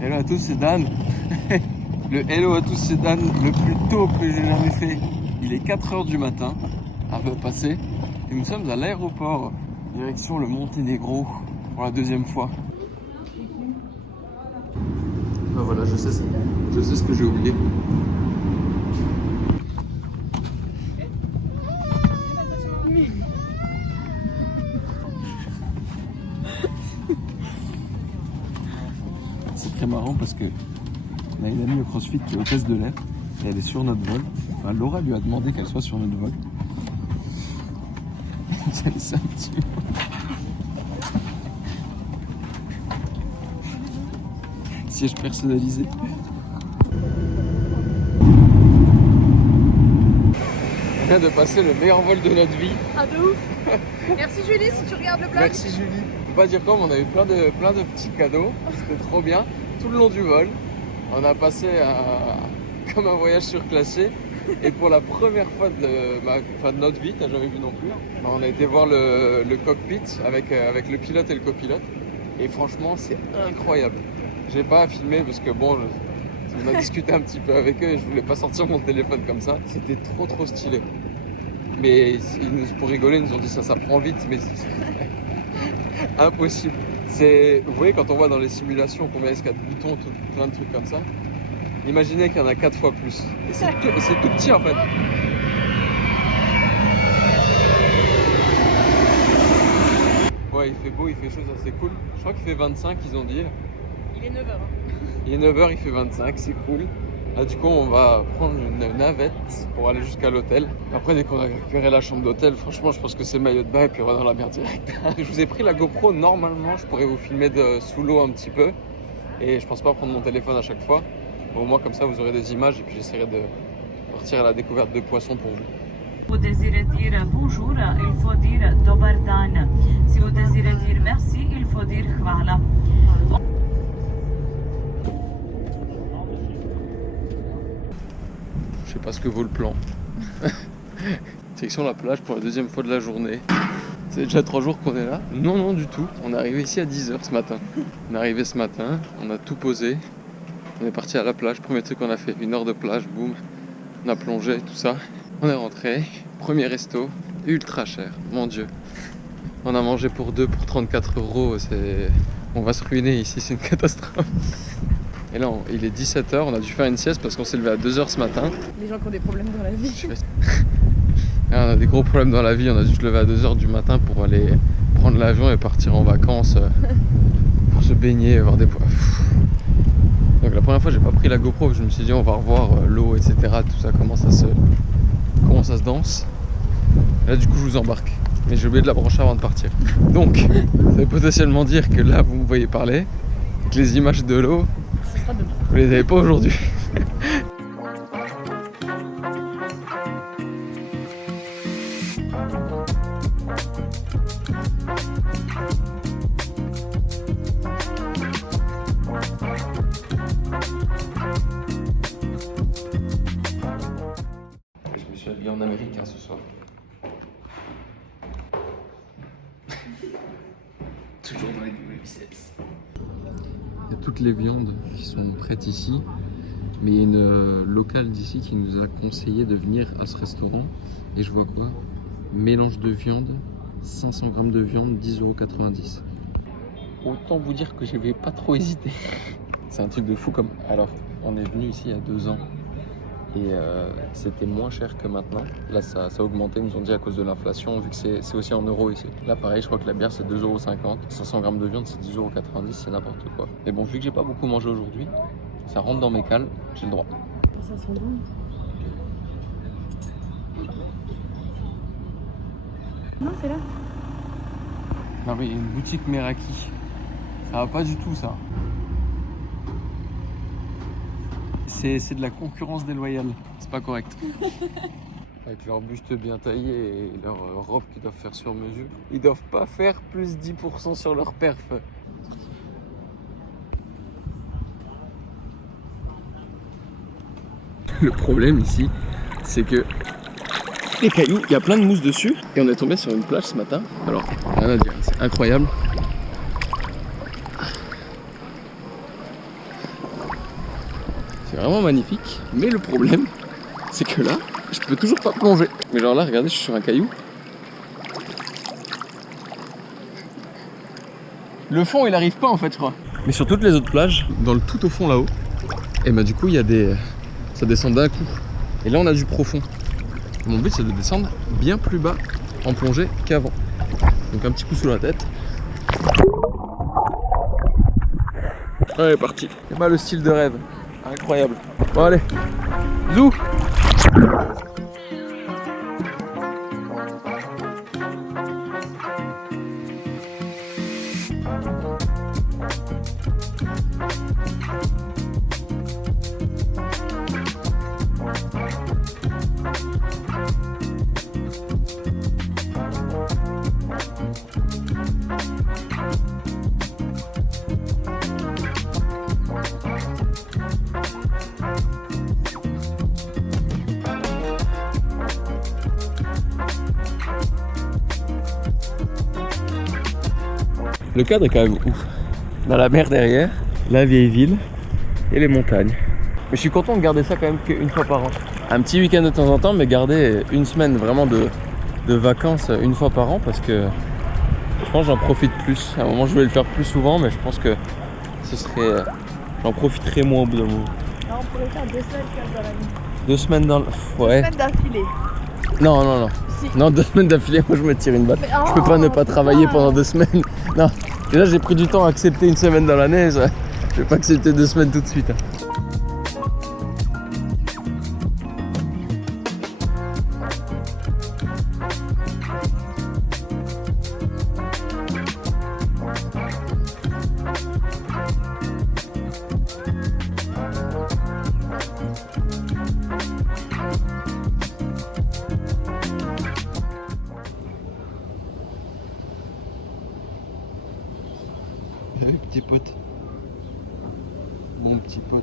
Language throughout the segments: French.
Hello à tous, c'est Dan. Le hello à tous, c'est Dan, le plus tôt que j'ai jamais fait. Il est 4h du matin, un peu passé, et nous sommes à l'aéroport, direction le Monténégro, pour la deuxième fois. Ben voilà, je sais ce que j'ai oublié. C'est très marrant parce que on a une amie au CrossFit qui est hôtesse de l'air et elle est sur notre vol. Enfin, Laura lui a demandé qu'elle soit sur notre vol. Ça laisse un petit peu. Siège personnalisé. On vient de passer le meilleur vol de notre vie. Ah de ouf. Merci Julie si tu regardes le vlog. Merci Julie. Je peux pas dire comme, on a eu plein de petits cadeaux. C'était trop bien. Tout le long du vol, on a passé comme un voyage surclassé. Et pour la première fois de notre vie, t'as jamais vu non plus, on a été voir le cockpit avec le pilote et le copilote. Et franchement, c'est incroyable. J'ai pas filmé parce que bon, on a discuté un petit peu avec eux et je voulais pas sortir mon téléphone comme ça. C'était trop stylé. Mais pour rigoler, ils nous ont dit ça prend vite, mais c'est impossible. Vous voyez quand on voit dans les simulations combien est-ce qu'il y a de boutons, plein de trucs comme ça. Imaginez qu'il y en a 4 fois plus. Et c'est tout petit en fait. Ouais, il fait beau, il fait chaud, ça c'est cool. Je crois qu'il fait 25, ils ont dit. Il est 9h. Il est 9h, il fait 25, c'est cool. Là, du coup, on va prendre une navette pour aller jusqu'à l'hôtel. Après, dès qu'on a récupéré la chambre d'hôtel, franchement, je pense que c'est maillot de bain et puis on va dans la mer direct. Je vous ai pris la GoPro. Normalement, je pourrais vous filmer sous l'eau un petit peu. Et je pense pas prendre mon téléphone à chaque fois. Au moins, comme ça, vous aurez des images et puis j'essaierai de partir à la découverte de poissons pour vous. Si vous désirez dire bonjour, il faut dire dobar dan. Si vous désirez dire merci, il faut dire hvala. Je sais pas ce que vaut le plan. Direction la plage pour la deuxième fois de la journée. C'est déjà 3 jours qu'on est là. Non, du tout. On est arrivé ici à 10h ce matin. On est arrivé ce matin, on a tout posé. On est parti à la plage. Premier truc qu'on a fait, 1 heure de plage, boum. On a plongé, tout ça. On est rentré. Premier resto, ultra cher, mon Dieu. On a mangé pour 2 pour 34 €. On va se ruiner ici, c'est une catastrophe. Et là, il est 17h, on a dû faire une sieste parce qu'on s'est levé à 2h ce matin. Les gens qui ont des problèmes dans la vie. On a des gros problèmes dans la vie, on a dû se lever à 2h du matin pour aller prendre l'avion et partir en vacances pour se baigner, voir des poissons. Donc la première fois j'ai pas pris la GoPro, je me suis dit on va revoir l'eau, etc. Tout ça, comment ça se danse. Et là du coup je vous embarque, mais j'ai oublié de la brancher avant de partir. Donc ça veut potentiellement dire que là vous me voyez parler, que les images de l'eau, Ce sera demain. vous les avez pas aujourd'hui. Je me suis habillé en américain ce soir. Toujours dans les doubles biceps. Il y a toutes les viandes qui sont prêtes ici, mais il y a une locale d'ici qui nous a conseillé de venir à ce restaurant. Et je vois quoi? Mélange de viande, 500 grammes de viande, 10,90 €. Autant vous dire que je vais pas trop hésiter. C'est un truc de fou comme... Alors, on est venu ici il y a 2 ans. Et c'était moins cher que maintenant. Là, ça a augmenté, ils nous ont dit à cause de l'inflation, vu que c'est aussi en euros ici. Là, pareil, je crois que la bière, c'est 2,50 €. 500 grammes de viande, c'est 10,90 €, c'est n'importe quoi. Mais bon, vu que j'ai pas beaucoup mangé aujourd'hui, ça rentre dans mes cales, j'ai le droit. Ça sent bon. Non, c'est là. Non, mais il y a une boutique Meraki. Ça va pas du tout, ça. C'est de la concurrence déloyale. C'est pas correct. Avec leur buste bien taillé et leur robe qu'ils doivent faire sur mesure, ils doivent pas faire plus 10% sur leur perf. Le problème ici, c'est que les cailloux, il y a plein de mousse dessus. Et on est tombé sur une plage ce matin. Alors, rien à dire, c'est incroyable. C'est vraiment magnifique. Mais le problème, c'est que là, je peux toujours pas plonger. Mais genre là, regardez, je suis sur un caillou. Le fond, il arrive pas en fait, je crois. Mais sur toutes les autres plages, dans le tout au fond là-haut, et bah du coup, il y a des... ça descend d'un coup. Et là, on a du profond. Mon but, c'est de descendre bien plus bas en plongée qu'avant. Donc un petit coup sous la tête. Allez, parti. C'est pas le style de rêve. Incroyable. Bon, allez. Zou. Le cadre est quand même ouf. Dans la mer derrière, la vieille ville et les montagnes. Mais je suis content de garder ça quand même qu'une fois par an. Un petit week-end de temps en temps, mais garder une semaine vraiment de vacances une fois par an parce que je pense que j'en profite plus. À un moment, je vais le faire plus souvent, mais je pense que ce serait... j'en profiterai moins au bout d'un moment. Alors, on pourrait faire 2 semaines dans l'année. 2 semaines dans le... Ouais. 2 semaines d'affilée. Non, non, non. Si. Non, 2 semaines d'affilée, moi je me tire une balle. Mais Je peux pas ne pas travailler pendant 2 semaines. Non. Déjà, j'ai pris du temps à accepter une semaine dans l'année. Je vais pas accepter 2 semaines tout de suite. Petit pote. Mon petit pote.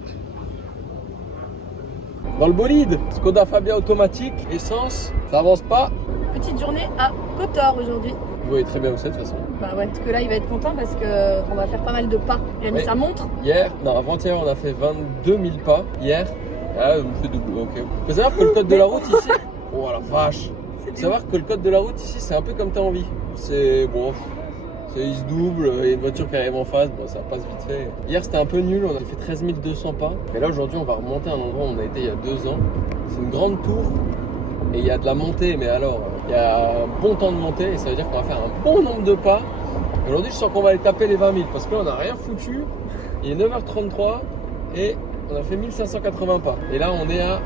Dans le bolide, Skoda Fabia automatique, essence, ça avance pas. Petite journée à Kotor aujourd'hui. Vous voyez très bien où c'est de toute façon. Bah ouais, parce que là il va être content parce qu'on va faire pas mal de pas. Il a mis Oui. sa montre. Hier, non, avant-hier, on a fait 22 000 pas. Hier, on fait double, ok. Faut savoir que le code de la route ici, oh la vache. Faut savoir que le code de la route ici, c'est un peu comme t'as envie. C'est bon. Il se double, il y a une voiture qui arrive en face, bon, ça passe vite fait. Hier c'était un peu nul, on a fait 13 200 pas. Mais là aujourd'hui on va remonter à un endroit où on a été il y a 2 ans. C'est une grande tour et il y a de la montée, mais alors il y a un bon temps de montée et ça veut dire qu'on va faire un bon nombre de pas. Aujourd'hui je sens qu'on va aller taper les 20 000 parce que là on n'a rien foutu. Il est 9h33 et on a fait 1580 pas. Et là on est à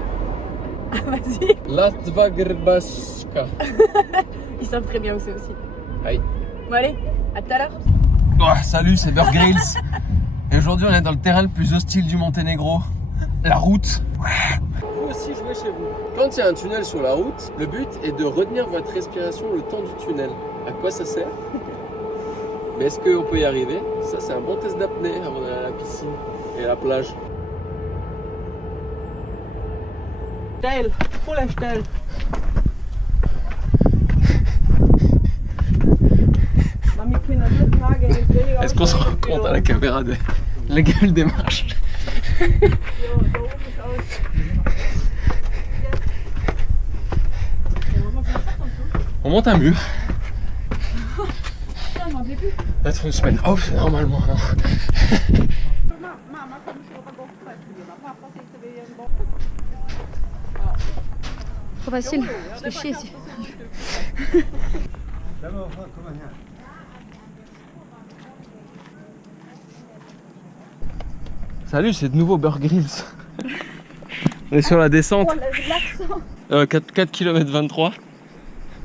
Ah vas-y. Latvagrbaska. Ils savent très bien où c'est aussi. Aïe. Bon allez, à tout à l'heure. Oh, salut, c'est Bear Grylls. Et aujourd'hui, on est dans le terrain le plus hostile du Monténégro, la route. Vous aussi jouez chez vous. Quand il y a un tunnel sur la route, le but est de retenir votre respiration le temps du tunnel. À quoi ça sert? Mais est-ce qu'on peut y arriver? Ça, c'est un bon test d'apnée avant d'aller à la piscine et à la plage. Steil, voller steil. Est-ce qu'on se rend compte à la caméra de la gueule des marches? On monte un mur. Peut-être une semaine off normalement, non? Trop facile, je fais chier ici. Salut, c'est de nouveau Bear Grylls. On est sur la descente. 4 km 23.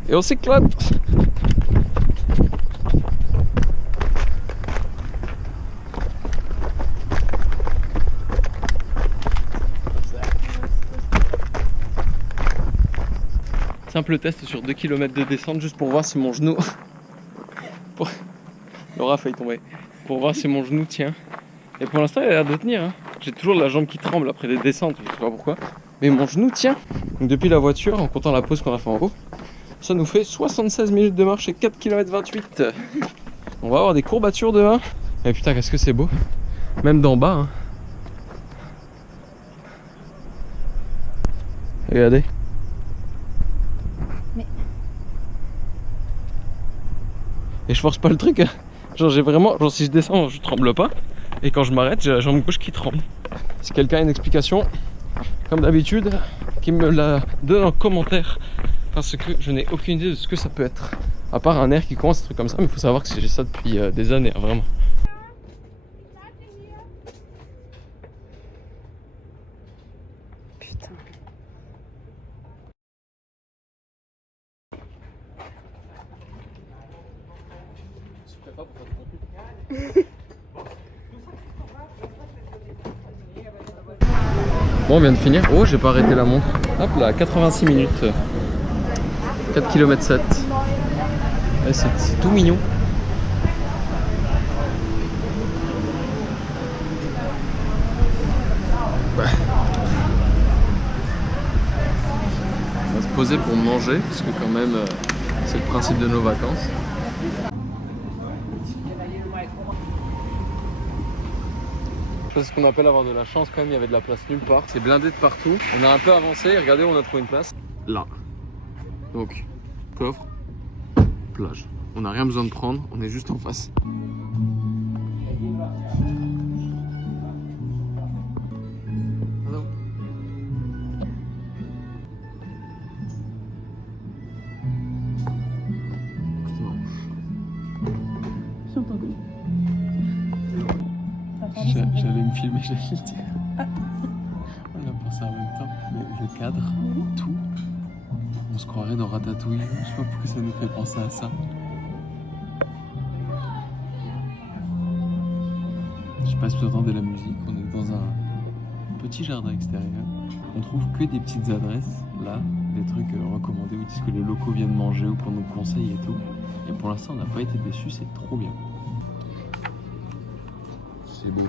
Et on s'éclate. Simple test sur 2 km de descente juste pour voir si mon genou... Laura a failli tomber. Pour voir si mon genou tient. Et pour l'instant il a l'air de tenir. Hein. J'ai toujours la jambe qui tremble après des descentes, je sais pas pourquoi. Mais mon genou tient. Donc depuis la voiture, en comptant la pause qu'on a fait en haut, ça nous fait 76 minutes de marche et 4 km 28. On va avoir des courbatures demain. Et putain, qu'est-ce que c'est beau. Même d'en bas. Hein. Regardez. Mais... Et je force pas le truc. Hein. Genre j'ai vraiment, genre si je descends, je tremble pas. Et quand je m'arrête, j'ai la jambe gauche qui tremble. Si quelqu'un a une explication, comme d'habitude, qui me la donne en commentaire. Parce que je n'ai aucune idée de ce que ça peut être. À part un air qui commence, un truc comme ça, mais il faut savoir que j'ai ça depuis des années, hein, vraiment. Putain. Bon, on vient de finir. Oh, j'ai pas arrêté la montre. Hop là, 86 minutes. 4 km 7. Ouais, c'est tout mignon. Ouais. On va se poser pour manger, parce que quand même, c'est le principe de nos vacances. C'est ce qu'on appelle avoir de la chance quand même, il y avait de la place nulle part. C'est blindé de partout. On a un peu avancé, regardez où on a trouvé une place. Là. Donc, coffre, plage. On n'a rien besoin de prendre, on est juste en face. Hello. J'allais me filmer, j'allais le dire. On a pensé en même temps, mais le cadre, tout, on se croirait dans Ratatouille. Je sais pas pourquoi ça nous fait penser à ça. Je sais pas si vous entendez la musique, on est dans un petit jardin extérieur. On trouve que des petites adresses, là, des trucs recommandés où ils disent que les locaux viennent manger ou qu'on nous conseille et tout. Et pour l'instant, on n'a pas été déçus, c'est trop bien. C'est beau.